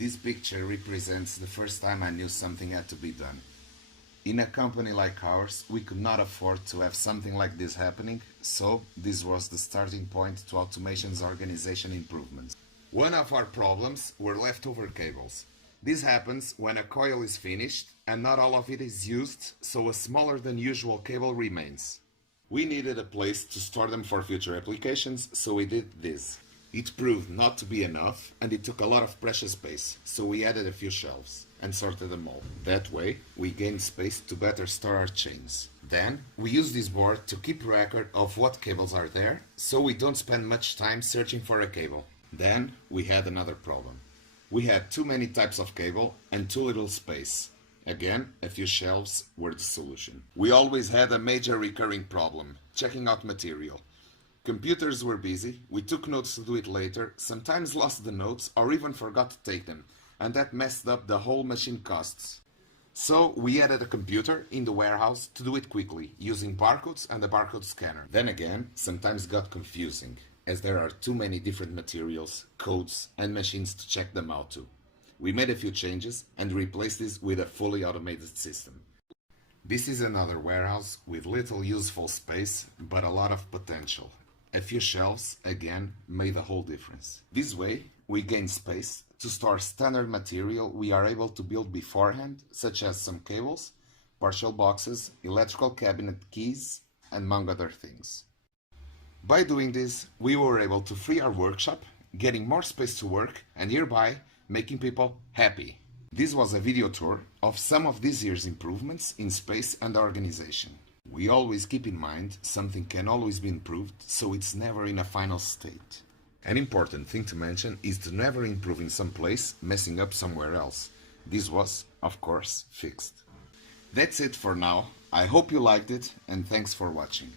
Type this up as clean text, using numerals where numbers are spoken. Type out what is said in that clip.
This picture represents the first time I knew something had to be done. In a company like ours, we could not afford to have something like this happening, so this was the starting point to automation's organization improvements. One of our problems were leftover cables. This happens when a coil is finished and not all of it is used, so a smaller than usual cable remains. We needed a place to store them for future applications, so we did this. It proved not to be enough, and it took a lot of precious space, so we added a few shelves and sorted them all. That way, we gained space to better store our chains. Then, we use this board to keep record of what cables are there, so we don't spend much time searching for a cable. Then, we had another problem. We had too many types of cable and too little space. Again, a few shelves were the solution. We always had a major recurring problem, checking out material. Computers were busy, we took notes to do it later, sometimes lost the notes or even forgot to take them, and that messed up the whole machine costs. So we added a computer in the warehouse to do it quickly, using barcodes and a barcode scanner. Then again, sometimes got confusing, as there are too many different materials, codes and machines to check them out too. We made a few changes and replaced this with a fully automated system. This is another warehouse with little useful space, but a lot of potential. A few shelves, again, made a whole difference. This way, we gain space to store standard material we are able to build beforehand, such as some cables, partial boxes, electrical cabinet keys, and among other things. By doing this, we were able to free our workshop, getting more space to work, and hereby making people happy. This was a video tour of some of this year's improvements in space and organization. We always keep in mind something can always be improved, so it's never in a final state. An important thing to mention is to never improve in some place, messing up somewhere else. This was, of course, fixed. That's it for now. I hope you liked it, and thanks for watching.